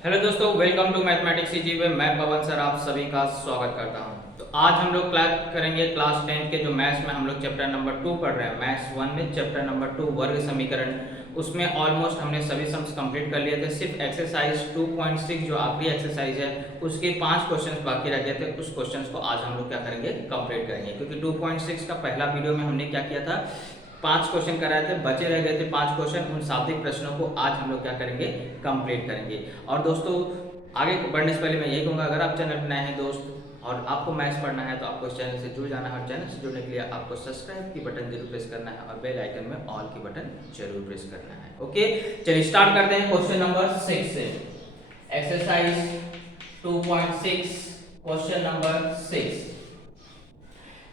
Hello दोस्तों, welcome to mathematics CG में मैं पवन सर आप सभी का स्वागत करता हूं। तो आज हम लोग क्लास करेंगे क्लास 10 के जो मैथ्स में हम लोग चैप्टर नंबर 2 पढ़ रहे हैं। मैथ्स 1 में चैप्टर नंबर 2 वर्ग समीकरण, उसमें ऑलमोस्ट हमने सभी सम्स कंप्लीट कर लिए थे। सिर्फ एक्सरसाइज 2.6 जो आखिरी एक्सरसाइज है उसके 5 क्वेश्चंस बाकी रह गए थे। उस क्वेश्चंस को आज हम लोग क्या करेंगे, कंप्लीट करेंगे, क्योंकि 2.6 का पहला वीडियो में हमने क्या किया था, 5 क्वेश्चन कराए थे, बचे रह गए थे 5 क्वेश्चन। उन शाब्दिक प्रश्नों को आज हम लोग क्या करेंगे, कंप्लीट करेंगे। और दोस्तों आगे बढ़ने से पहले मैं ये कहूँगा, अगर आप चैनल पर नए हैं दोस्त और आपको मैथ्स पढ़ना है तो आपको इस चैनल से जुड़ जाना है। और चैनल से जुड़ने के लिए आपको सब्सक्राइब की बटन जरूर प्रेस करना है और बेल आइकन में ऑल की बटन जरूर प्रेस करना है। ओके, चलिए स्टार्ट करते हैं क्वेश्चन नंबर 6 से। Exercise 2.6 question number 6।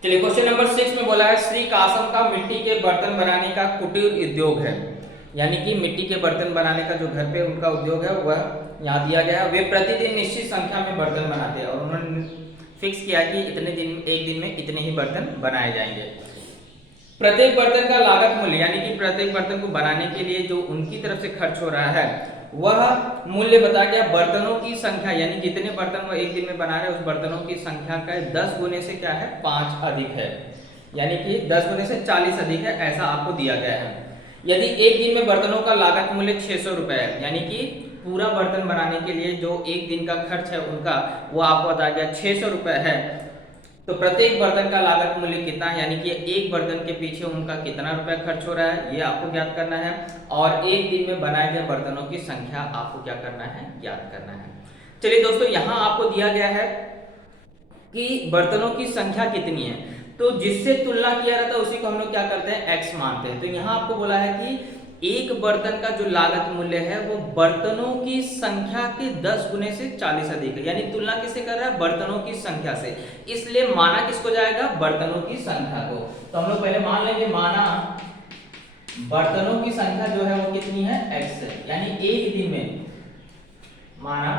चलिए क्वेश्चन नंबर 6 में बोला है, श्री कासम का मिट्टी के बर्तन बनाने का कुटीर उद्योग है। यानी कि मिट्टी के बर्तन बनाने का जो घर पे उनका उद्योग है वह यहाँ दिया गया है। वे प्रतिदिन निश्चित संख्या में बर्तन बनाते हैं और उन्होंने फिक्स किया कि इतने दिन, एक दिन में इतने ही बर्तन बनाए जाएंगे। प्रत्येक बर्तन का लागत मूल्य, यानी कि प्रत्येक बर्तन को बनाने के लिए जो उनकी तरफ से खर्च हो रहा है वह मूल्य बताया गया बर्तनों की संख्या, यानी जितने बर्तन वो एक दिन में बना रहे हैं उस बर्तनों की संख्या का 10 गुने से क्या है, 5 अधिक है। यानी कि 10 गुने से 40 अधिक है, ऐसा आपको दिया गया है। यदि एक दिन में बर्तनों का लागत मूल्य 600 रुपए है, यानी कि पूरा बर्तन बनाने के लिए जो एक दिन का खर्च है उनका वो आपको बताया गया 600 रुपए है, तो प्रत्येक बर्तन का लागत मूल्य कितना है, यानी कि एक बर्तन के पीछे उनका कितना रुपया खर्च हो रहा है ये आपको ज्ञात करना है। और एक दिन में बनाए गए बर्तनों की संख्या आपको क्या करना है, ज्ञात करना है। चलिए दोस्तों, यहाँ आपको दिया गया है कि बर्तनों की संख्या कितनी है, तो जिससे तुलना किया जाता है उसी को हम लोग क्या करते हैं, x मानते हैं। तो यहाँ आपको बोला है कि एक बर्तन का जो लागत मूल्य है वो बर्तनों की संख्या के 10 गुने से 40 अधिक है, यानी तुलना किससे कर रहा है, बर्तनों की संख्या से। इसलिए माना किसको जाएगा, बर्तनों की संख्या को। तो हम लोग पहले मान लेंगे, माना बर्तनों की संख्या जो है वो कितनी है, x है। यानी एक दिन में, माना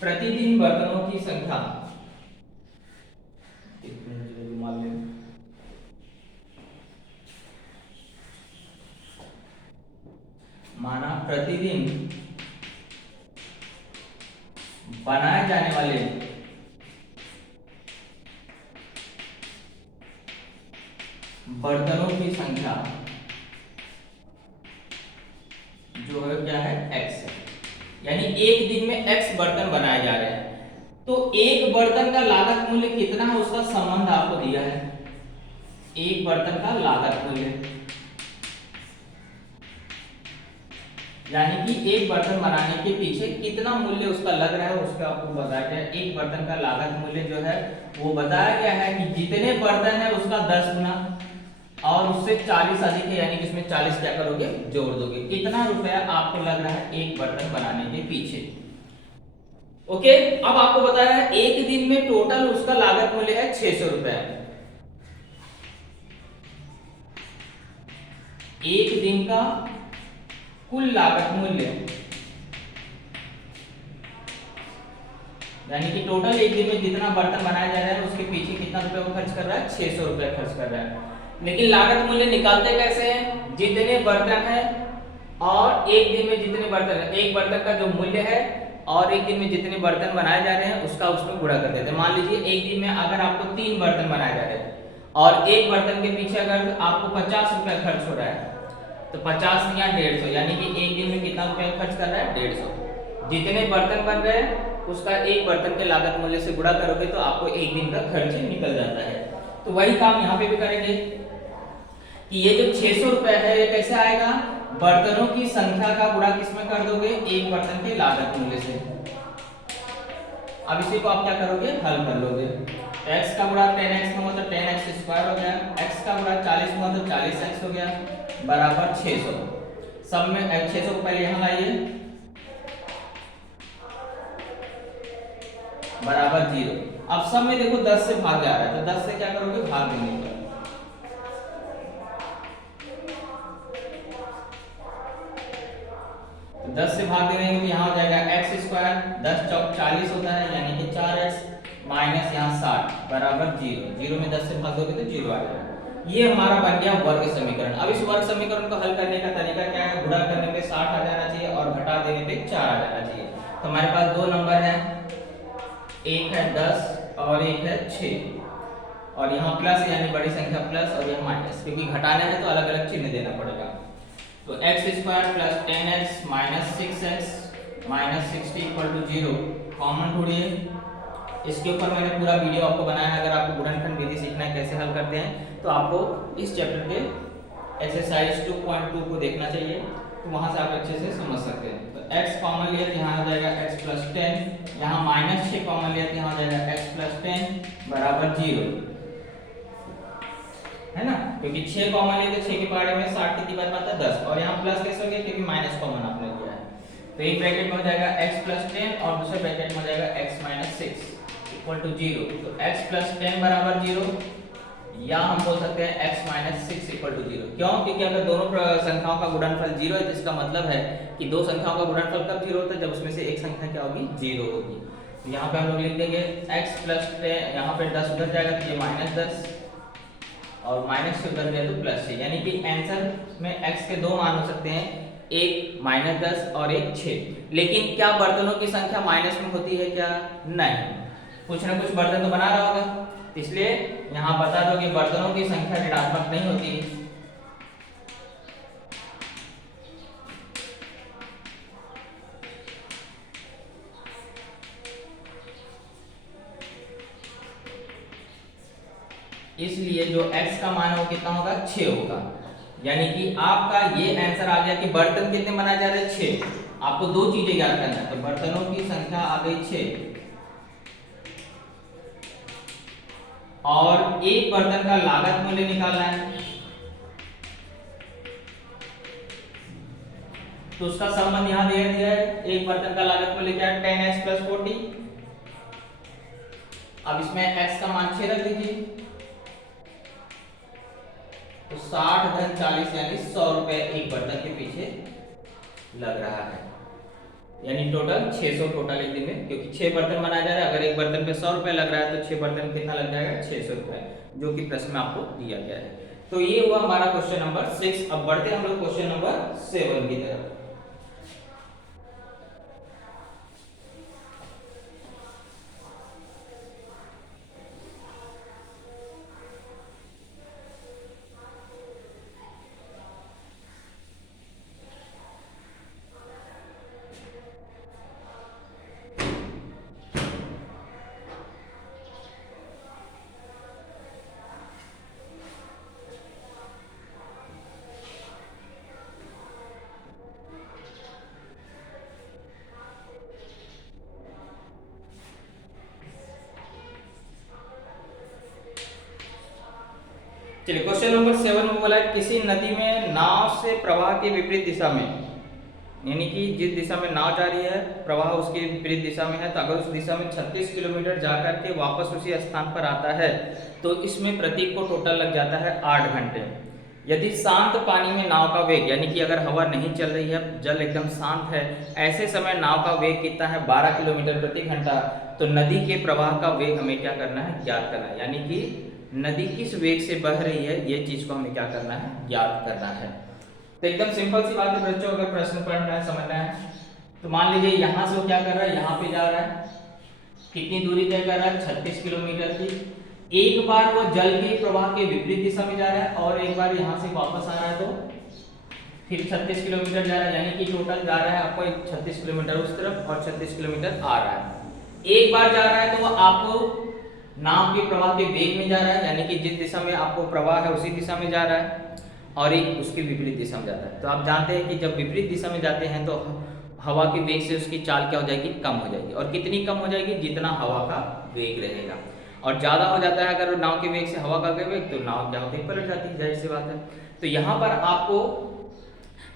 प्रतिदिन बर्तनों की संख्या, माना प्रतिदिन बनाए जाने वाले बर्तनों की संख्या जो है क्या है, x है। यानी एक दिन में x बर्तन बनाए जा रहे हैं, तो एक बर्तन का लागत मूल्य कितना है उसका संबंध आपको दिया है। एक बर्तन का लागत मूल्य, यानी कि एक बर्तन बनाने के पीछे कितना मूल्य उसका लग रहा है उसका आपको बताया गया है। एक बर्तन का लागत मूल्य जो है वो बताया गया है कि जितने बर्तन है उसका 10 गुना और उससे 40 अधिक है, यानी कि इसमें 40 क्या करोगे, जोड़ दोगे। कितना रुपया आपको लग रहा है एक बर्तन बनाने के पीछे। ओके, अब आपको बताया है एक दिन में टोटल उसका लागत मूल्य है 600 रुपए। एक दिन का कुल लागत मूल्य, यानी कि टोटल एक दिन में जितना बर्तन बनाया जा रहा है उसके पीछे कितना रुपए वो खर्च कर रहा है, 600 रुपए खर्च कर रहा है। लेकिन लागत मूल्य निकालते कैसे हैं, जितने बर्तन है और एक दिन में जितने बर्तन है, एक बर्तन का जो मूल्य है और एक दिन में जितने बर्तन बनाए जा रहे हैं उसका उसमें गुणा कर देते हैं। मान लीजिए एक दिन में अगर आपको 3 बर्तन बनाए जा रहे हैं और एक बर्तन के पीछे अगर आपको 50 रुपए खर्च हो रहा है, तो 50 या 150, यानी कि एक दिन में कितना रुपया खर्च कर रहा है, 150। जितने बर्तन बन रहे हैं उसका एक बर्तन के लागत मूल्य से गुणा करोगे तो आपको एक दिन का खर्च निकल जाता है। तो वही काम यहाँ पे भी करेंगे कि ये जो 600 रुपए है ये कैसे आएगा, बर्तनों की संख्या का गुणा किसमें कर दोगे, एक बर्तन के लागत मूल्य से। अब इसी को आप क्या करोगे, हल कर लोगे। x का गुणा 10x में हुआ तो 10x स्क्वायर हो गया, x का गुणा 40 में हुआ तो 40x हो गया, बराबर 600। सब में 600 को पहले यहां लाइए, बराबर 0। अब सब में देखो 10 से भाग जा रहा है, तो 10 से क्या करोगे, भाग देंगे। तो 10 से भाग देंगे तो यहाँ हो जाएगा x स्क्वायर, 10 चौक 40 होता है, यानी कि 4x माइनस यहाँ 60 बराबर 0। 0 में 10 से भाग दोगे तो 0 आ जाएगा। ये हमारा बन गया वर्ग समीकरण। अब इस वर्ग समीकरण को हल करने का तरीका क्या है, गुणा करने पे 60 आ जाना चाहिए और घटा देने पे 4 आ जाना चाहिए। तो हमारे पास दो नंबर है, एक है 10 और एक है 6, और यहाँ प्लस यानी बड़ी संख्या प्लस और यहाँ माइनस, क्योंकि घटाना है तो अलग अलग चिन्ह देना पड़ेगा। तो x square plus 10x minus 6x minus 60 equal to 0 common ढूंढिए। इसके ऊपर मैंने पूरा वीडियो आपको बनाया है, अगर आपको गुणनखंड विधि सीखना है कैसे हल करते हैं तो आपको इस चैप्टर के एक्सरसाइज 2.2 को देखना चाहिए, तो वहां से आप अच्छे से समझ सकते हैं। तो x कॉमन लिया तो यहाँ आ जाएगा x प्लस 10, यहाँ माइनस 6 कॉमन लिया तो यहाँ आ जाएगा x प्लस 10 बराबर 0, है ना, क्योंकि 6 कॉमन लिया तो 6 के पहाड़े में 60 कितनी बार आता है 10, और यहाँ प्लस कैसे हो गया क्योंकि माइनस कॉमन आपने लिया है। तो एक ब्रैकेट में हो जाएगा x प्लस 10 और दूसरे ब्रैकेट में हो जाएगा x माइनस 6 इक्वल टू 0। तो x प्लस 10 बराबर 0, या हम बोल सकते हैं x माइनस 6 इक्वल टू 0। क्यों? क्योंकि अगर दोनों संख्याओं का गुणनफल 0 है तो इसका मतलब है कि दो संख्याओं का गुणनफल कब 0 होता है, जब उसमें से एक संख्या क्या होगी 0 होगी। तो यहाँ पे हम लोग लिख देंगे x प्लस 10, यहाँ पे 10 उधर जाएगा तो ये माइनस 10 और माइनस से उधर गया तो प्लस 6, यानी कि आंसर में x के दो मान हो सकते हैं, एक माइनस 10 और एक 6। लेकिन क्या बर्तनों की संख्या माइनस में होती है क्या? नहीं, कुछ ना कुछ बर्तन तो बना रहा होगा, इसलिए यहाँ बता दो कि बर्तनों की संख्या ऋणात्मक नहीं होती। इसलिए जो x का मान हो कितना होगा 6 होगा, यानी कि आपका ये आंसर आ गया कि बर्तन कितने बनाए जा रहे हैं 6। आपको दो चीजें याद करना है, तो बर्तनों की संख्या आ गई 6 और एक बर्तन का लागत मूल्य निकालना है, तो उसका संबंध यहां दे दिया है। एक बर्तन का लागत मूल्य क्या है 10x प्लस 40। अब इसमें x का मान 6 रख दीजिए, तो 60 धन 40 यानी 100 रुपए एक बर्तन के पीछे लग रहा है, यानी टोटल 600 टोटल एक दिन में, क्योंकि 6 बर्तन बनाया जा रहा है। अगर एक बर्तन पे 100 रुपए लग रहा है तो 6 बर्तन कितना लग जाएगा 600 रुपए, जो कि प्रश्न में आपको दिया गया है। तो ये हुआ हमारा क्वेश्चन नंबर 6। अब बढ़ते हम लोग क्वेश्चन नंबर 7 की तरफ। चलिए क्वेश्चन नंबर 7 में बोला है किसी नदी में नाव से प्रवाह के विपरीत दिशा में, यानी कि जिस दिशा में नाव जा रही है प्रवाह उसके विपरीत दिशा में है, तो अगर उस दिशा में 36 किलोमीटर जाकर के वापस उसी स्थान पर आता है तो इसमें प्रतीक को टोटल लग जाता है 8 घंटे। यदि शांत पानी में नाव का वेग, यानी कि अगर हवा नहीं चल रही है, जल एकदम शांत है, ऐसे समय नाव का वेग कितना है 12 किलोमीटर प्रति घंटा, तो नदी के प्रवाह का वेग हमें क्या करना है ज्ञात करना है, यानी कि नदी किस वेग से बह रही है ये चीज को हमें क्या करना है ज्ञात करना है। तो एकदम सिंपल सी बात है बच्चों, अगर प्रश्न पढ़ना है समझना है तो मान लीजिए यहाँ से वो क्या कर रहा है, यहाँ पे जा रहा है, कितनी दूरी तय कर रहा है 36 किलोमीटर की। एक बार वो जल के प्रवाह के विपरीत दिशा में जा रहा है और एक बार यहाँ से वापस आ रहा है तो फिर 36 किलोमीटर जा रहा है, यानी कि टोटल जा रहा है आपको 36 किलोमीटर उस तरफ और 36 किलोमीटर आ रहा है। एक बार जा रहा है तो वो आपको नाव के प्रवाह के वेग में जा रहा है, यानी कि जिस दिशा में आपको प्रवाह है उसी दिशा में जा रहा है, और एक उसके विपरीत दिशा में जाता है। तो आप जानते हैं कि जब विपरीत दिशा में जाते हैं तो हवा के वेग से उसकी चाल क्या हो जाएगी कम हो जाएगी, और कितनी कम हो जाएगी जितना हवा का वेग रहेगा, और ज़्यादा हो जाता है अगर नाव के वेग से हवा का वेग तो नाव क्या होती है पलट जाती है, जाहिर सी बात है। तो यहाँ पर आपको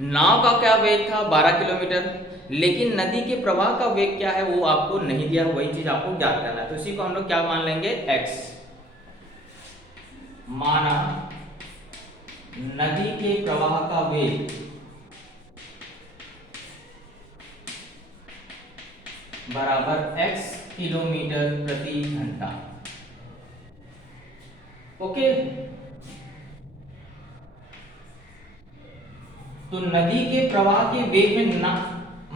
नाव का क्या वेग था 12 किलोमीटर, लेकिन नदी के प्रवाह का वेग क्या है वो आपको नहीं दिया, वही चीज आपको ज्ञात करना है। तो इसी को हम लोग क्या मान लेंगे x, माना नदी के प्रवाह का वेग बराबर x किलोमीटर प्रति घंटा। ओके, तो नदी के प्रवाह के वेग में ना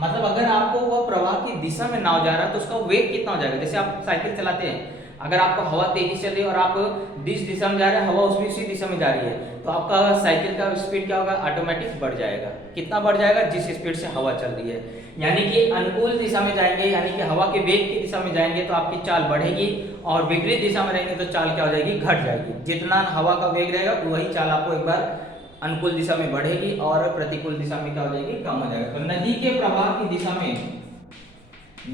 मतलब अगर आपको वह प्रवाह की दिशा में नाव जा रहा है तो उसका वेग कितना हो जाएगा। जैसे आप साइकिल चलाते हैं, अगर आपको हवा तेजी से चल रही है और आप जिस दिशा में जा रहे हैं हवा उसमें उसी दिशा में जा रही है, तो आपका साइकिल का स्पीड क्या होगा, ऑटोमेटिक बढ़ जाएगा। कितना बढ़ जाएगा, जिस स्पीड से हवा चल रही है। यानी कि अनुकूल दिशा में जाएंगे, यानी कि हवा के वेग की दिशा में जाएंगे तो आपकी चाल बढ़ेगी, और विपरीत दिशा में रहेंगे तो चाल क्या हो जाएगी, घट जाएगी। जितना हवा का वेग रहेगा वही चाल आपको एक बार अनुकूल दिशा में बढ़ेगी और प्रतिकूल दिशा में क्या हो जाएगी, कम हो जाएगा। तो नदी के प्रवाह की दिशा में,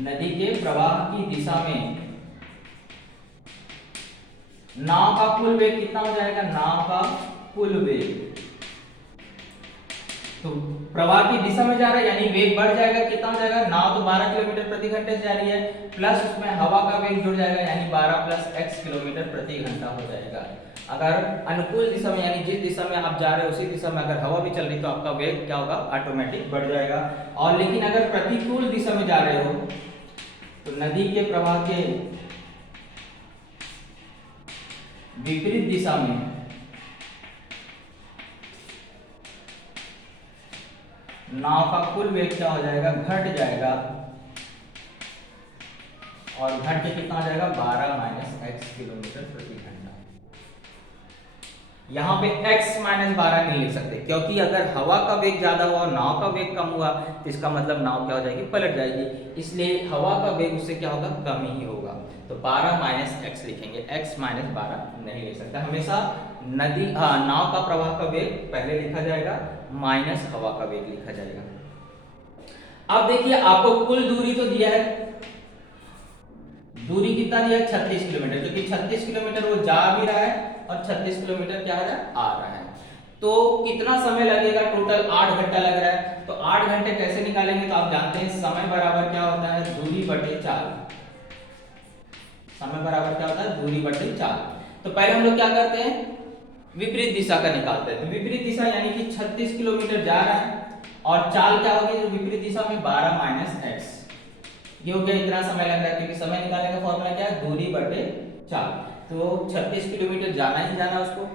नदी के प्रवाह की दिशा में नाव का कुल वेग कितना हो जाएगा, नाव का कुल वेग, तो प्रवाह की दिशा में जा रहा है यानी वेग बढ़ जाएगा। कितना हो जाएगा, नाव तो 12 किलोमीटर प्रति घंटे से जा रही है, प्लस उसमें हवा का वेग जुड़ जाएगा यानी 12 प्लस x किलोमीटर प्रति घंटा हो जाएगा। अगर अनुकूल दिशा में यानी जिस दिशा में आप जा रहे हो उसी दिशा में अगर हवा भी चल रही तो आपका वेग क्या होगा, ऑटोमेटिक बढ़ जाएगा। और लेकिन अगर प्रतिकूल दिशा में जा रहे हो तो नदी के प्रवाह के विपरीत दिशा में नाव का कुल वेग क्या हो जाएगा, घट जाएगा, और घट के कितना हो जाएगा, 12 माइनस x किलोमीटर प्रति घंटा। यहाँ पे x माइनस 12 नहीं लिख सकते, क्योंकि अगर हवा का वेग ज्यादा हुआ और नाव का वेग कम हुआ तो इसका मतलब नाव क्या हो जाएगी, पलट जाएगी। इसलिए हवा का वेग उससे क्या होगा, कम ही होगा। तो 12 माइनस x लिखेंगे, x माइनस 12 नहीं लिख सकता। हमेशा नदी नाव का प्रवाह का वेग पहले लिखा जाएगा, माइनस हवा का वेग लिखा जाएगा। अब देखिए आपको कुल दूरी तो दिया है, दूरी कितना दिया है, 36 किलोमीटर, क्योंकि 36 किलोमीटर वो जा भी रहा है और 36 किलोमीटर क्या है, आ रहा है। तो कितना समय लगेगा, टोटल 8 घंटा लग रहा है। तो 8 घंटे कैसे निकालेंगे, तो आप जानते हैं समय बराबर क्या होता है, दूरी बटे चाल। समय बराबर क्या होता है, दूरी बटे चाल। तो पहले हम लोग क्या करते हैं, विपरीत दिशा का निकालते हैं। तो विपरीत दिशा यानी कि 36 किलोमीटर जा रहा है और चाल क्या होगी, जो विपरीत दिशा में 12 माइनस एक्स, ये हो गया। इतना समय लग रहा है क्योंकि समय निकालने का फॉर्मूला क्या है, दूरी बटे चाल। तो 36 किलोमीटर जाना ही जाना उसको,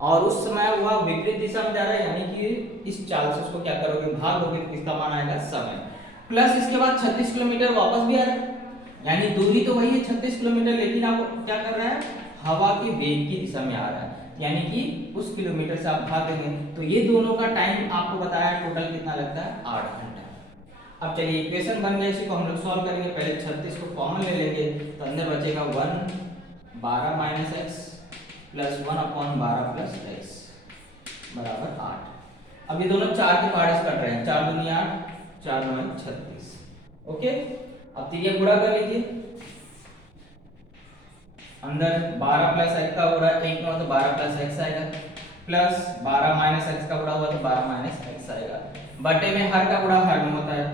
और उस समय वह विपरीत दिशा में जा रहा है यानी कि इस चाल से उसको क्या करोगे, भागोगे, तो इसका मान आएगा समय। प्लस इसके बाद 36 किलोमीटर वापस भी आ रहा है, यानी दूरी तो वही है 36 किलोमीटर, लेकिन आप क्या कर रहा है, हवा के वेग की दिशा में आ रहा है, यानी कि उस किलोमीटर से आप भागेंगे। तो ये दोनों का टाइम आपको बताया टोटल कितना लगता है, 8 घंटा। अब चलिए इक्वेशन बन गया, इसी को हम लोग सॉल्व करेंगे। पहले 36 को कॉमन ले लेंगे तो अंदर बचेगा 1 12 minus x plus 1 upon 12 plus x बराबर 8। अब ये दोनों 4 के पार्ट्स कट रहे हैं, 4 दूनी 8, 4 9 36। ओके, अब तीन गुणा कर लीजिए, अंदर 12 प्लस एक्स का गुणा 1 में हो तो 12 प्लस एक्स आएगा, प्लस 12 माइनस एक्स का गुणा हुआ तो 12 माइनस एक्स आएगा। बटे में हर का गुणा हर में होता है,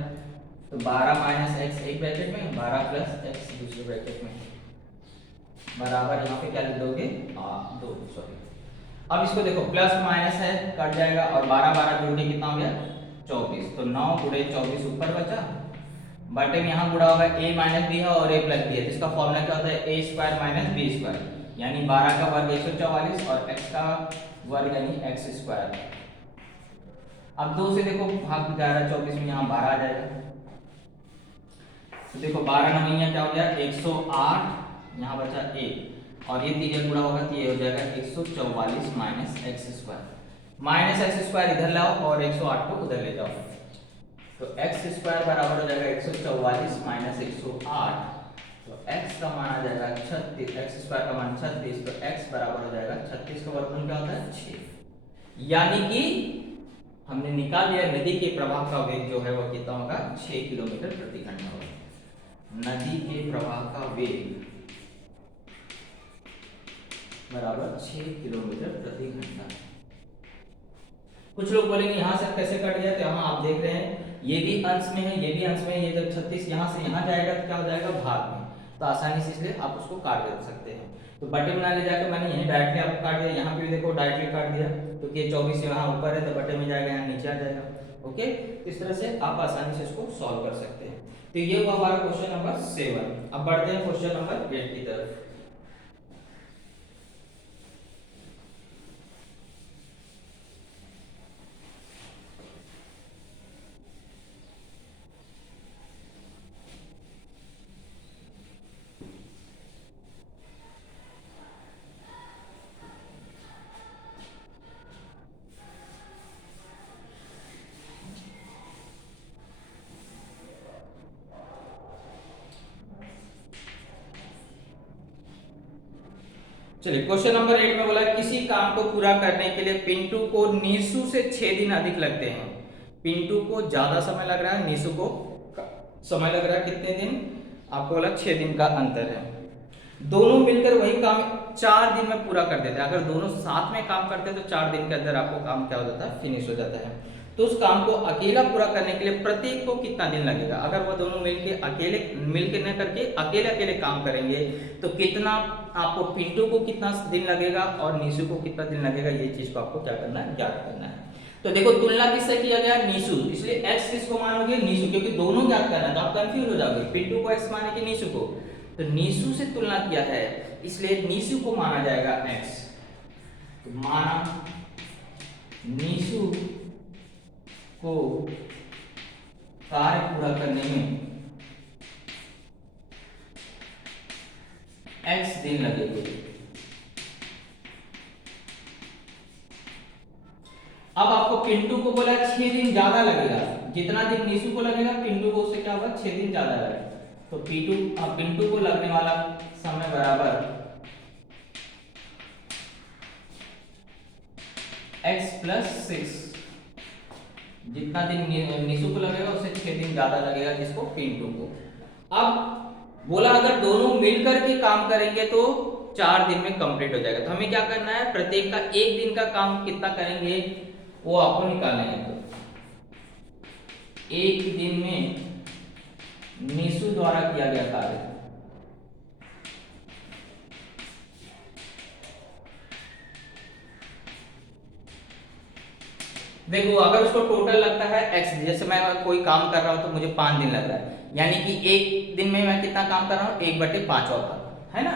तो 12 माइनस एक्स एक ब्रैकेट में, 12 प्लस एक्स दूसरे ब्रैकेट में बराबर, यहाँ पे क्या लिख दोगे, 2 सॉरी। अब इसको देखो प्लस माइनस है, कट जाएगा, और 12 12 जोड़ के कितना हो गया, 24। तो 9 गुणे 24 ऊपर बचा, बटे में यहाँ गुणा होगा, a माइनस बी है और a प्लस बी है, तो इसका फॉर्मूला क्या होता है, a square minus b square, यानी 12 का वर्ग 144 और x का वर्ग यानी x स्क्वायर। अब 2 से देखो भाग जा रहा है 24 में, यहाँ 12 आ जाएगा। तो देखो 12 नवैया क्या हो गया, 108, यहाँ बचा 1, और ये तीन गुणा होगा तो ये हो जाएगा 144 minus x square. Minus x square इधर लाओ और 108 को उधर ले जाओ, तो एक्स स्क्वायर बराबर हो जाएगा 144 माइनस 108, तो x का मान आ जाएगा 36, एक्स स्क्वायर का मान 36, तो x बराबर हो जाएगा 36 का वर्गमूल क्या होता है, 6। यानी कि हमने निकाल लिया नदी के प्रवाह का वेग जो है वो कितना होगा, 6 किलोमीटर प्रति घंटा होगा। नदी के प्रवाह का वेग बराबर 6 किलोमीटर प्रति घंटा। कुछ लोग बोलेंगे यहाँ से कैसे कट गया, तो यहाँ आप देख रहे हैं ये भी अंश में है, ये भी अंश में है, ये जब 36 यहाँ से यहाँ जाएगा तो क्या हो जाएगा, भाग में, तो आसानी से इसलिए आप उसको काट दे सकते हैं। तो बटे में ना ले जाए तो मैंने यहीं डायरेक्टली आपको काट दिया, यहाँ पे भी देखो डायरेक्टली काट दिया, तो ये 24 यहाँ ऊपर है तो बटे में जाएगा, यहाँ नीचे आ जाएगा। ओके, इस तरह से आप आसानी से इसको सॉल्व कर सकते हैं। तो ये हुआ हमारा क्वेश्चन नंबर 7। अब बढ़ते हैं क्वेश्चन नंबर 8 की तरफ। चलिए क्वेश्चन नंबर 8 में बोला किसी काम को पूरा करने के लिए पिंटू को नीसू से 6 दिन अधिक लगते हैं। पिंटू को ज्यादा समय लग रहा है, नीसू को समय लग रहा है कितने दिन? आपको बोला 6 दिन का अंतर है। दोनों मिलकर वही काम 4 दिन में पूरा कर देते हैं। अगर दोनों साथ में काम करते हैं तो 4 दिन के अंदर आपको काम क्या हो जाता है? फिनिश हो जाता है। तो उस काम को अकेला पूरा करने के लिए प्रत्येक को कितना दिन लगेगा? अगर वो दोनों मिलके न करके अकेले अकेले काम करेंगे तो कितना आपको, पिंटू को कितना दिन लगेगा और नीसू को कितना दिन लगेगा, ये चीज को आपको क्या करना है? ज्ञात करना है। तो देखो तुलना किससे किया गया? नीसू, इसलिए एक्स किसको मानोगे? नीसू, क्योंकि दोनों ज्ञात करना है तो आप कंफ्यूज हो जाओगे, पिंटू को एक्स माने कि नीसू को। तो नीसू से तुलना किया है इसलिए नीसू को माना जाएगा एक्स। तो माना नीसू को कार्य पूरा करने में एक्स दिन लगेंगे। अब आपको पिंटू को बोला 6 दिन ज्यादा लगेगा, जितना दिन नीसू को लगेगा पिंटू को उससे क्या होगा? 6 दिन ज्यादा लगेगा। तो पिंटू को लगने वाला समय बराबर x प्लस 6, जितना दिन नीसू को लगेगा उससे 6 दिन ज्यादा लगेगा, किसको? पिंटू को। अब बोला अगर दोनों मिलकर के काम करेंगे तो 4 दिन में कंप्लीट हो जाएगा। तो हमें क्या करना है? प्रत्येक का 1 दिन का काम कितना करेंगे वो आपको निकालना है। तो 1 दिन में नीसू द्वारा किया गया कार्य देखो, अगर उसको टोटल लगता है x, जैसे मैं कोई काम कर रहा हूं तो मुझे 5 दिन लग रहा है, यानी कि एक दिन में मैं कितना काम कर रहा हूं? 1/5 भाग, है ना?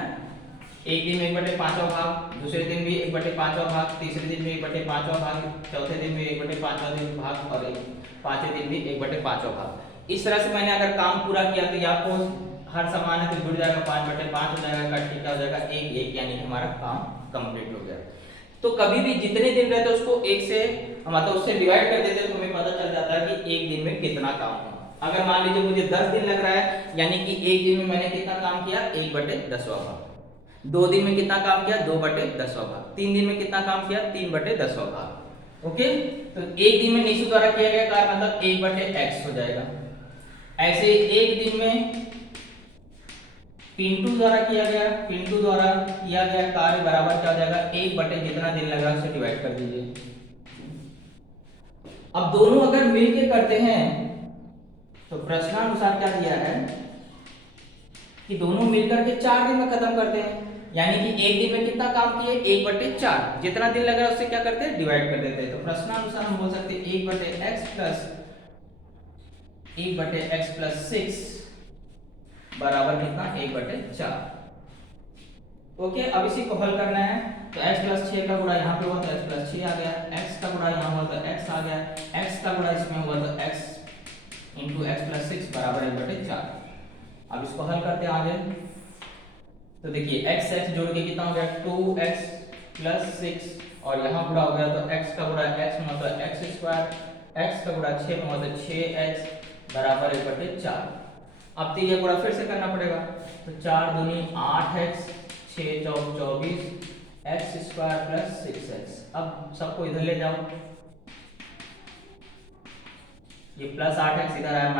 एक दिन में 1/5 भाग, दूसरे दिन भी 1/5 भाग, तीसरे दिन भी 1/5 भाग, चौथे दिन भी 1/5 भाग और पांचवें दिन भी 1/5 भाग। इस तरह से मैंने अगर काम पूरा किया तो आपको हर समान है तो जुड़ जाएगा, 5/5 हो जाएगा, कट के क्या हो जाएगा? 1 यानी कि हमारा काम कंप्लीट हो गया। तो कभी भी जितने दिन रहते उसको 1 से मतलब उससे डिवाइड कर देते तो हमें पता चल जाता है कि 1 दिन में कितना काम हुआ। अगर मान लीजिए मुझे 10 दिन लग रहा है, यानी कि 1 दिन में मैंने कितना काम किया? 1/10वां भाग। 2 दिन में कितना काम किया? 2/10वां भाग। 3 दिन में कितना काम किया? 3/10वां भाग। ओके, तो 1 दिन में नीसू द्वारा किया गया कार्य मतलब 1/x हो जाएगा। ऐसे 1 दिन में पिंटू द्वारा किया गया कार्य बराबर क्या हो जाएगा? 1 जितना दिन लगा उसे डिवाइड कर दीजिए। अब दोनों अगर मिलके करते हैं तो प्रश्नानुसार क्या दिया है कि दोनों मिलकर के 4 दिन में खत्म करते हैं, यानी कि 1 दिन में कितना काम किए? 1/4, जितना दिन लग रहा है उससे क्या करते हैं? डिवाइड कर देते हैं। तो प्रश्नानुसार हम बोल सकते हैं 1/x प्लस 6 बराबर कितना? 1/4। ओके, अब इसी को हल करना है तो x प्लस 6 का गुणा यहाँ पे हुआ तो x प्लस 6 आ गया, x का गुणा यहाँ हुआ तो x आ गया, x का गुणा इसमें हुआ तो x इंटू x प्लस 6 बराबर 1/4। अब इसको हल करते हैं आगे। तो देखिए x जोड़ के कितना हो गया? 2x प्लस 6 और यहाँ गुणा हो गया तो x का गुणा x में होता है x स्क्वायर, x का गुणा 6 में होता है 6x बराबर 1/4। अब तीसरा गुणा फिर से करना पड़ेगा तो 4 दूनी 8x, 6 चौक 24, x स्क्वायर प्लस 6x। अब सबको इधर ले जाओ, ये प्लस 8x इधर आया,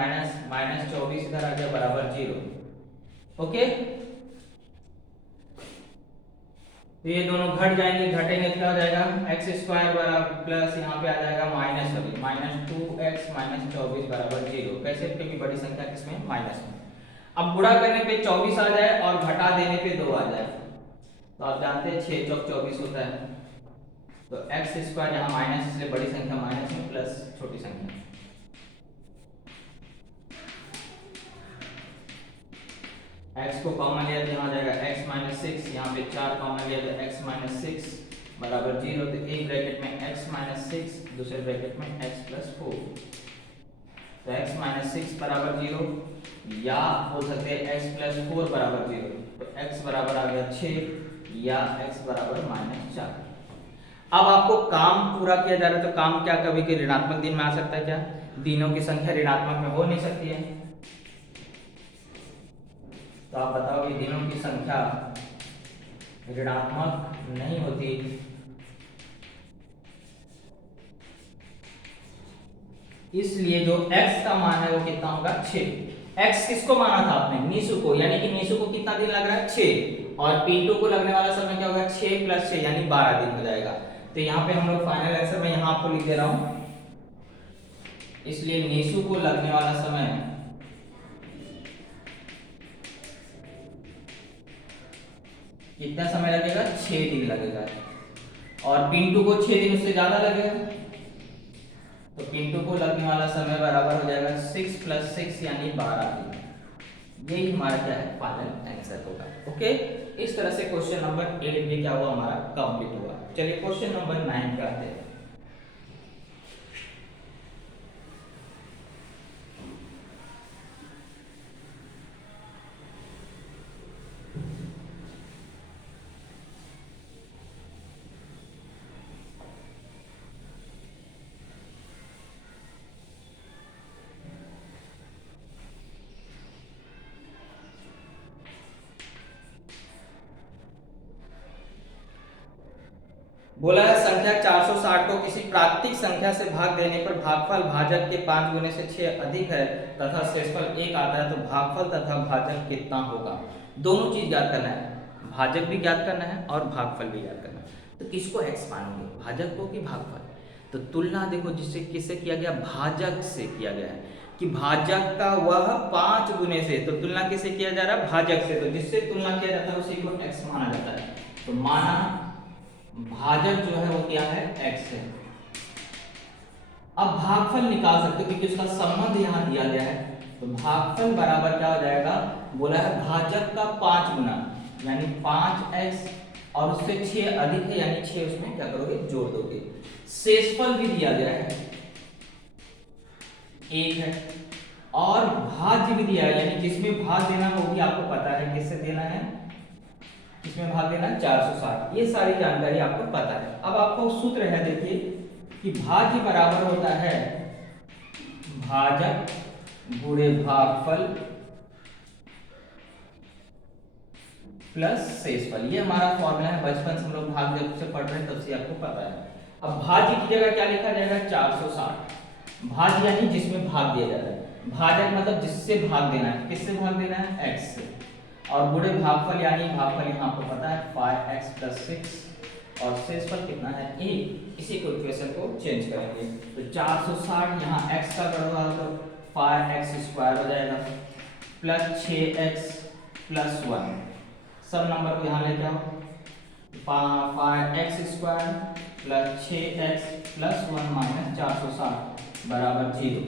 माइनस 24 इधर आ गया बराबर 0। ओके, तो ये दोनों घट जाएंगे, घटेंगे क्या हो जाएगा? x स्क्वायर बराबर प्लस यहाँ पे आ जाएगा माइनस होगी -2x माइनस 24 बराबर 0। कैसे? क्योंकि बड़ी संख्या किसमें? माइनस में। अब गुणा करने पे 24 आ जाए और घटा देने पे 2 आ जाए तो आप जानते हैं 6 चौक 24 होता है। तो x स्क्वायर यहाँ माइनस, इसलिए बड़ी संख्या माइनस में प्लस छोटी संख्या, x को कॉमन लिया तो यहाँ आ जाएगा x माइनस 6, यहाँ पे 4 कॉमन लिया तो x माइनस 6 बराबर 0। तो एक ब्रैकेट में x माइनस 6, दूसरे ब्रैकेट में x प्लस 4। तो x माइनस 6 बराबर 0 या बोल सकते हैं x प्लस 4 बराबर 0। तो x बराबर आ गया 6 या x बराबर -4। अब आपको काम पूरा किया जा रहा है तो काम क्या कभी के ऋणात्मक दिन में आ सकता है क्या? दिनों की संख्या ऋणात्मक में हो नहीं सकती है। तो आप बताओ कि दिनों की संख्या ऋणात्मक नहीं होती। इसलिए जो x का मान है वो कितना होगा 6। x किसको माना था आपने, नीसू को, यानी कि नीसू को कितना दिन लग रहा है 6, और पिंटू को लगने वाला समय क्या होगा 6 + 6 यानी 12 दिन हो जाएगा। तो यहाँ पे हम लोग फाइनल आंसर में यहाँ आपको लिख दे रहा हूँ, इसलिए नीसू को लगने वाला समय कितना समय लगेगा 6 दिन लगेगा, और पिंटू को 6 दिन उससे ज्यादा लगेगा, तो पिंटू को लगने वाला समय बराबर हो जाएगा 6 + 6 यानी 12 दिन। यही हमारा क्या है फाइनल आंसर होगा। ओके, इस तरह से क्वेश्चन नंबर 8 भी क्या हुआ हमारा कंप्लीट हुआ। चलिए क्वेश्चन नंबर 9 पे आते हैं। बोला है संख्या 460 को किसी प्राकृतिक संख्या से भाग देने पर भागफल भाजक के 5 गुने से 6 अधिक है तथा शेषफल 1 आता है, तो भागफल तथा भाजक कितना होगा। दोनों चीज ज्ञात करना है, भाजक भी ज्ञात करना है और भागफल भी ज्ञात करना है। तो किसको x मानोगे, भाजक को कि भागफल। तो तुलना देखो जिससे किससे किया गया, भाजक से किया गया है कि भाजक का वह 5 गुने से, तो तुलना किससे किया जा रहा है, भाजक से। तो जिससे तुलना किया जाता है उसी को x माना जाता है। तो माना भाजक जो है वो क्या है x है। अब भागफल निकाल सकते हो क्योंकि उसका संबंध यहाँ दिया गया है। तो भागफल बराबर क्या हो जाएगा, बोला है भाजक का 5 गुना यानी 5x, और उससे 6 अधिक है यानी 6 उसमें क्या करोगे जोड़ दोगे। शेषफल भी दिया गया है 1 है, और भाज्य भी दिया है यानी जिसमें भाग देना वो भी आपको पता है किससे देना है, इसमें भाग देना 460। ये सारी जानकारी आपको पता है। अब आपको सूत्र है देखिए कि भाज्य बराबर होता है भाजक गुणे भागफल प्लस शेषफल। ये हमारा फॉर्मूला है, बचपन से हम लोग भाग जब से पढ़ रहे हैं तब से आपको पता है। अब भाज्य की जगह क्या लिखा जाएगा 460। भाज्य यानी जिसमें भाग दिया जा रहा है, भाजक मतलब जिससे भाग देना है, किससे भाग देना है x से, और गुणे भागफल यानी भागफल यहाँ आपको पता है 5x + 6, और शेषफल कितना है 1। इसी को इक्वेशन को चेंज करेंगे तो 460 यहाँ x का कर दो तो 5x² हो जाएगा प्लस 6x + 1, सब नंबर को यहाँ ले जाओ, 5x² + 6x + 1 - 460 बराबर 0।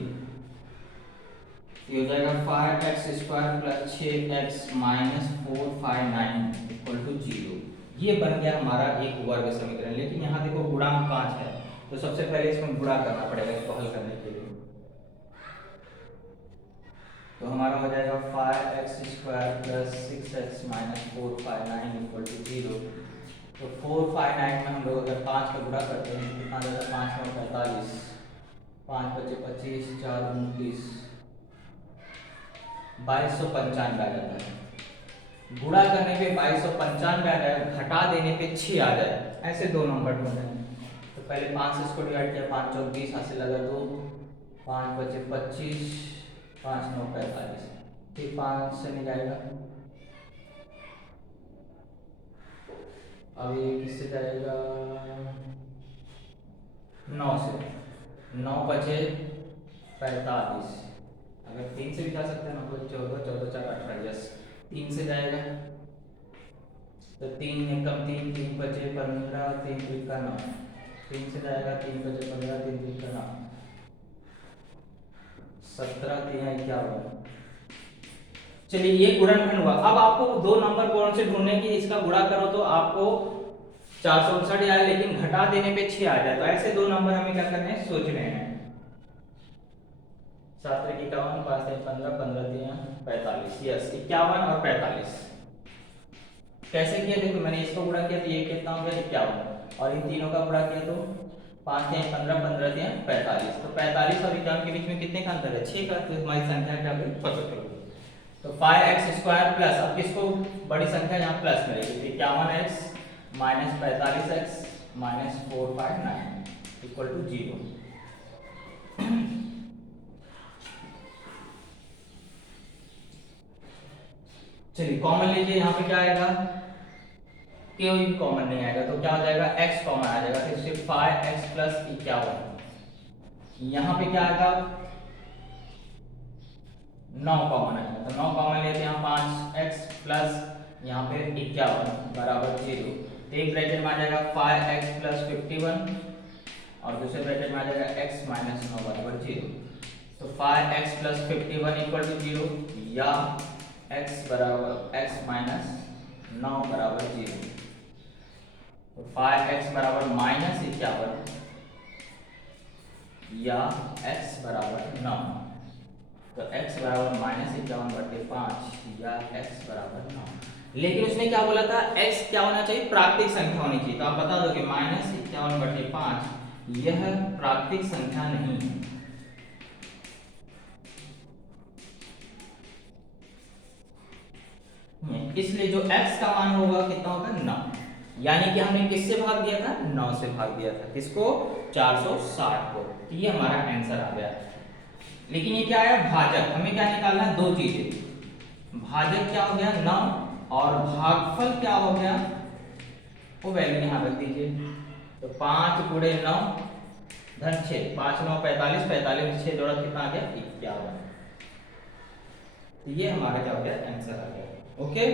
ये हो जाएगा 5x² + 6x - 459 = 0। ये बन गया हमारा एक वर्ग समीकरण। लेकिन यहाँ देखो गुणांक 5 है, तो सबसे पहले इसमें गुणा करना पड़ेगा इसको हल करने के लिए। तो हमारा हो जाएगा 5x² + 6x - 459 = 0। तो 459 में हम लोग अगर 5 का गुणा करते हैं तो कितना जाता है, 5 में 45, 5 × 5 = 25, 4 × 29, 2295 आ जाता है। गुणा करने पे 2295 आ जाए, घटा देने पे 6 आ जाए, ऐसे दो नंबर ढूंढे। तो पहले 5 से इसको डिवाइड किया, 5 × 24, हाथ से लगा 2, 5 × 25, 5 × 9 = 45, फिर 5 से नहीं जाएगा, अब ये किससे जाएगा 9 से, 9 बचे 45, अगर 3 से भी जा सकते हैं ना, 14, 14 4 28, 3 से जाएगा तो 3 एकम 3, 3 बचे 15, 3 3 का 9, 3 से जाएगा 3 बचे 15, 3 3 का 9, 17 3 51। चलिए ये गुणनखंड हुआ। अब आपको दो नंबर कौन से ढूंढने की, इसका गुणा करो तो आपको 459 आए, लेकिन घटा देने पे 6 आ जाए। तो ऐसे दो नंबर हमें क्या करने हैं, सोच रहे हैं। 7 × 51, 5 × 15, 15 × 45, यस 51 और 45। कैसे किया देखो, मैंने इसको गुणा किया तो ये कितना हो गया 51, और इन तीनों का गुणा किया तो 5 × 15, 15 × 45। तो 45 और 51 के बीच में कितने का अंतर है, 6 का। तो हमारी संख्या क्या होगी, पता करो। तो 5x² प्लस, अब किसको बड़ी संख्या यहाँ प्लस मिलेगी, 51x minus 45x minus 459 equal to 0। चलिए कॉमन लीजिए, यहाँ पे क्या आएगा, कोई भी कॉमन नहीं आएगा तो क्या हो जाएगा, x कॉमन आ जाएगा, फिर से 5x प्लस 51। यहाँ पे क्या आएगा, 9 कॉमन आएगा, तो 9 कॉमन लेते हैं, यहाँ 5x प्लस यहाँ पे 51 बराबर 0। तो एक ब्रैकेट में आ जाएगा 5x प्लस 51 और दूसरे ब्रैकेट में आ जाएगा x माइनस 9 बराबर 0। तो 5x प्लस 51 इक्वल टू 0 या x बराबर x माइनस 9 बराबर 0। तो 5x बराबर माइनस 51 या x बराबर 9। तो x बराबर माइनस 51/5 या x बराबर 9। लेकिन उसने क्या बोला था, x क्या होना चाहिए, प्राकृतिक संख्या होनी चाहिए। तो आप बता दो कि माइनस 51/5 यह प्राकृतिक संख्या नहीं है। इसलिए जो x का मान होगा कितना होगा, 9। यानी कि हमने किससे भाग दिया था, 9 से भाग दिया था, किसको, 460 को। तो ये हमारा आंसर आ गया। लेकिन ये क्या आया, भाजक। हमें क्या निकालना है, दो चीजें, भाजक क्या हो गया 9 और भागफल क्या हो गया, वो वैल्यू यहाँ रख दीजिए। तो 5 गुणे 9 धन 6, 5 9 45, 45 में 6 जोड़ा कितना आ गया, 51। तो ये हमारा क्या हो गया, आंसर आ गया। ओके,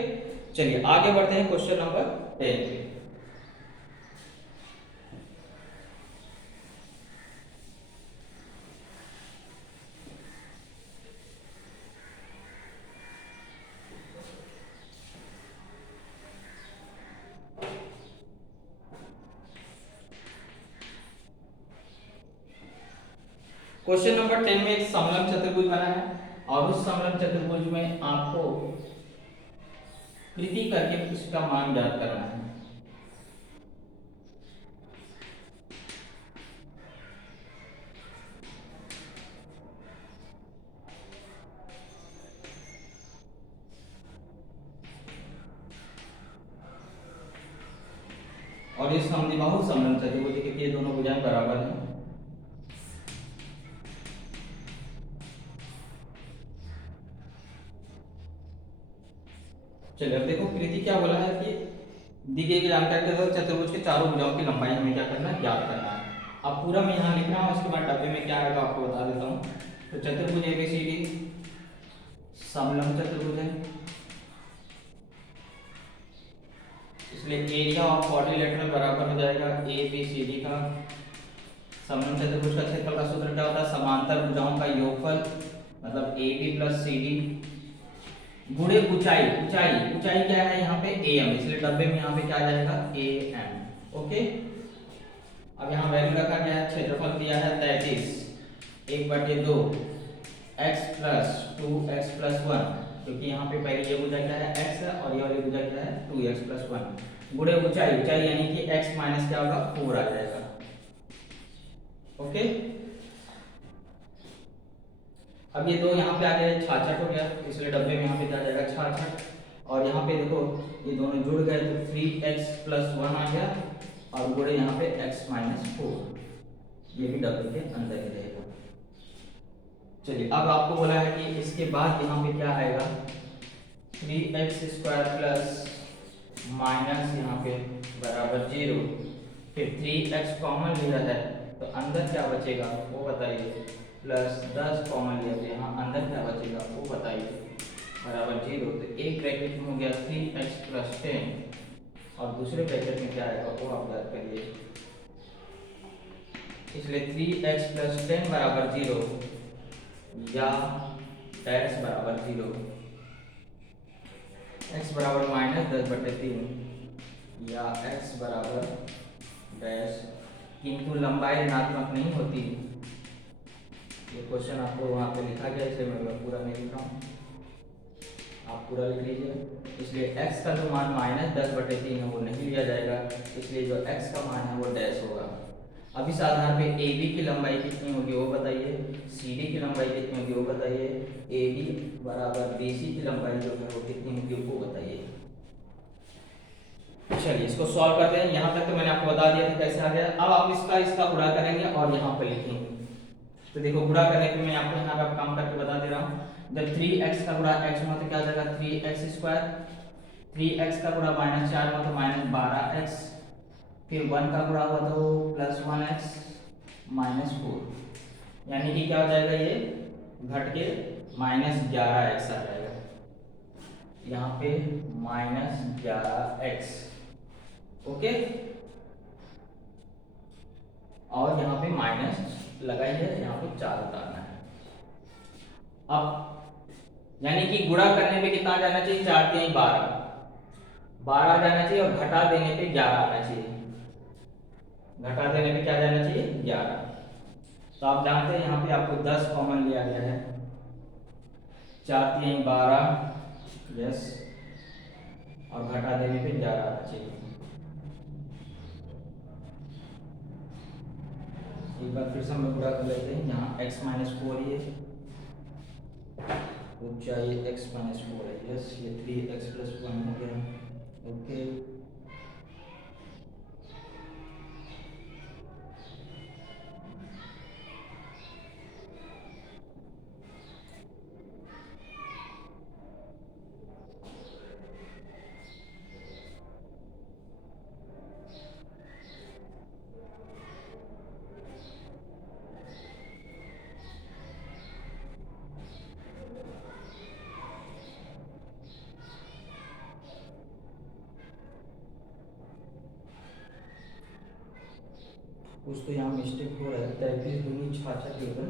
चलिए आगे बढ़ते हैं क्वेश्चन नंबर 10 पे। क्वेश्चन नंबर 10 में एक समलंब चतुर्भुज बना है और उस समलंब चतुर्भुज में आपको कृति करके इसका मान ज्ञात करना है। और इस समद्विबाहु समलंब चतुर्भुज के ये दोनों भुजाएं बराबर हैं। चलिए अब देखो कृति क्या बोला है कि दी गई जानकारी के द्वारा चतुर्भुज के चारों भुजाओं की लंबाई हमें क्या करना है, ज्ञात करना है। अब पूरा मैं यहाँ लिख रहा हूँ, उसके बाद डब्बे में क्या आएगा आपको बता देता हूँ। तो चतुर्भुज ABCD समलंब चतुर्भुज है, इसलिए एरिया ऑफ क्वाड्रिलेटरल बराबर हो जाएगा ABCD का। समलंब चतुर्भुज का क्षेत्रफल का सूत्र क्या होता है, समांतर भुजाओं का योगफल मतलब AB प्लस CD गुणे ऊंचाई। ऊंचाई क्या है यहाँ पे, AM, इसलिए डब्बे में यहाँ पे क्या आ जाएगा, AM। ओके, अब यहाँ वैल्यू रखा गया है, क्षेत्रफल दिया है 33 1/2 x प्लस 2x प्लस 1, क्योंकि यहाँ पे पहले ये भुजा क्या है, x है और ये वाली भुजा क्या है, 2x प्लस 1 गुणे ऊंचाई यानी कि x माइनस क्या होगा, 4 आ जाएगा। ओके, अब ये दो यहाँ पे आ गए, 66 हो गया, इसलिए डब्बे में यहाँ पे क्या आ जाएगा, 66। और यहाँ पे देखो ये दोनों जुड़ गए तो 3x प्लस 1 आ गया और गुणे यहाँ पे x माइनस 4, ये भी डब्बे के अंदर ही रहेगा। चलिए अब आपको बोला है कि इसके बाद यहाँ पे क्या आएगा, 3x स्क्वायर प्लस माइनस यहाँ पे बराबर 0, फिर 3x कॉमन लिया है तो अंदर क्या बचेगा वो बताइए, प्लस 10 कॉमन लिया तो यहाँ अंदर क्या बचेगा वो बताइए, बराबर 0। तो एक ब्रैकेट में हो गया 3x प्लस 10 और दूसरे ब्रैकेट में क्या आएगा वो आप याद करिए, इसलिए 3x प्लस 10 बराबर 0 या x बराबर 0, x बराबर माइनस 10/3 या x बराबर डैश, किंतु लंबाई ऋणात्मक नहीं होती। ये क्वेश्चन आपको वहाँ पे लिखा गया, इसलिए मैं पूरा नहीं लिख रहा हूँ, आप पूरा लिख लीजिए। इसलिए x का जो मान माइनस 10/3 है वो नहीं लिया जाएगा, इसलिए जो x का मान है वो डैश होगा। अब इस आधार पे AB की लंबाई कितनी होगी वो बताइए, CD की लंबाई कितनी होगी वो बताइए, AB बराबर BC की लंबाई जो है वो कितनी होगी वो बताइए। चलिए इसको सॉल्व करते हैं। यहाँ तक तो मैंने आपको बता दिया था कैसे आ गया। अब आप इसका गुणा करेंगे और यहाँ पे लिखेंगे। तो देखो गुणा करने पे मैं आपको यहाँ पे काम करके बता दे रहा हूँ। जब 3x का गुणा x में तो क्या हो जाएगा 3x², 3x का गुणा -4 में तो -12x, फिर 1 का गुणा हुआ तो +1x -4, यानी कि क्या हो जाएगा ये घट के -11x आ जाएगा। यहाँ पे -11x, ओके। और यहाँ पे माइनस लगाइए, यहाँ पे 4 उतारना है। अब यानी कि गुणा करने पे कितना जाना चाहिए 4 3 12, 12 जाना चाहिए और घटा देने पे 11 आना चाहिए। घटा देने पे क्या जाना चाहिए 11। तो आप जानते हैं यहाँ पे आपको 10 कॉमन लिया गया है। 4 3 12, यस, और घटा देने पे 11 आना चाहिए। एक बार फिर से हम लोग गुणा कर लेते हैं। यहाँ x -4 ये चाहिए, x -4 है, यस, ये 3x + 1 हो गया, ओके। कुछ तो यहाँ मिस्टेक हो रहा है। 33 दूनी 66 टेबल,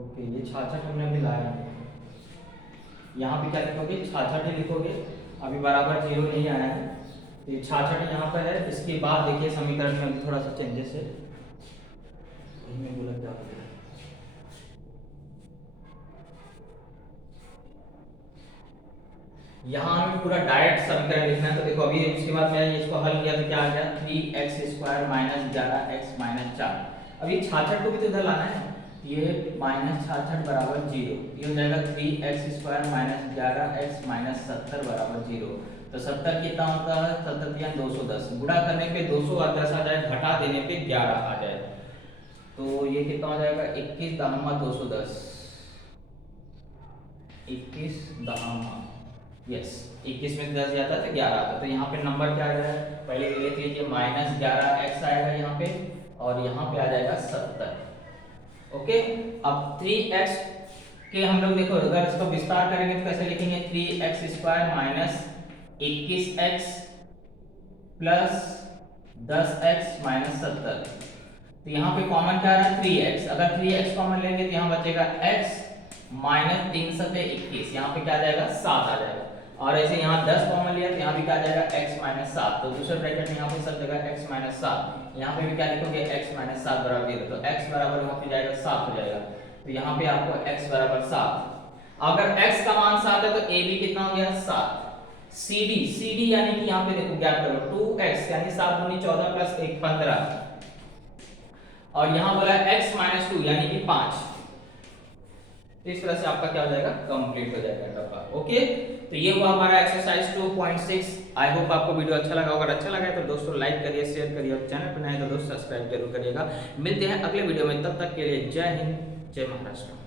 ओके, ये 66 हमने अभी लाया है। यहाँ पे क्या लिखोगे 66 ही लिखोगे, अभी बराबर 0 नहीं आया है, तो ये 66 यहाँ पर है। इसके बाद देखिए समीकरण में थोड़ा सा चेंजेस है, में बोला क्या हो गया। यहाँ हमें पूरा डायरेक्ट समीकरण लिखना है। तो देखो अभी इसके बाद मैंने इसको हल किया तो क्या आ गया 3x² - 11x - 4। अब ये 66 को भी तो इधर लाना है, ये -66 = 0, ये हो जाएगा 3x² - 11x - 70 = 0। तो 70 कितना होता है 70 या 210, गुणा करने पे 200 और 10 आ जाए, घटा देने पे 11 आ जाए, तो ये कितना हो जाएगा 21 दहमा 210, 21 दहमा, यस, 21 में 10 जाता है तो 11 आता है। तो यहाँ पे नंबर क्या आ जाएगा, पहले देख लीजिए -11x आएगा यहाँ पे, और यहाँ पे आ जाएगा 70, ओके। अब 3x के हम लोग देखो अगर इसको विस्तार करेंगे तो कैसे लिखेंगे 3x² - 21x + 10x - 70। तो यहाँ पे कॉमन क्या आ रहा है 3x, अगर 3x कॉमन लेंगे तो यहाँ बचेगा x - 3 7 21, यहाँ पे क्या आ जाएगा 7 आ जाएगा। और ऐसे यहाँ 10 कॉमन लिया तो यहाँ भी क्या आ जाएगा x - 7, तो दूसरे ब्रैकेट में यहाँ पे सब जगह x - 7, यहाँ पे भी क्या लिखोगे x - 7 = 0, तो x बराबर यहाँ पे जाएगा 7 हो जाएगा। तो यहाँ पे आपको x = 7। अगर x का मान 7 है तो a भी कितना हो गया 7। cd यानी कि यहाँ पे देखो ज्ञात करो 2x यानी 7 दूनी 14 + 1 15, और यहाँ बोला x - 2 यानी कि 5। तो इस तरह से आपका क्या हो जाएगा कंप्लीट हो जाएगा डब्बा, ओके। तो ये हुआ हमारा एक्सरसाइज 2.6। आई होप आपको वीडियो अच्छा लगा। अगर अच्छा लगा है तो दोस्तों लाइक करिए, शेयर करिए, और चैनल पर नए तो दोस्तों सब्सक्राइब जरूर करिएगा। मिलते हैं अगले वीडियो में, तब तक के लिए जय हिंद, जय महाराष्ट्र।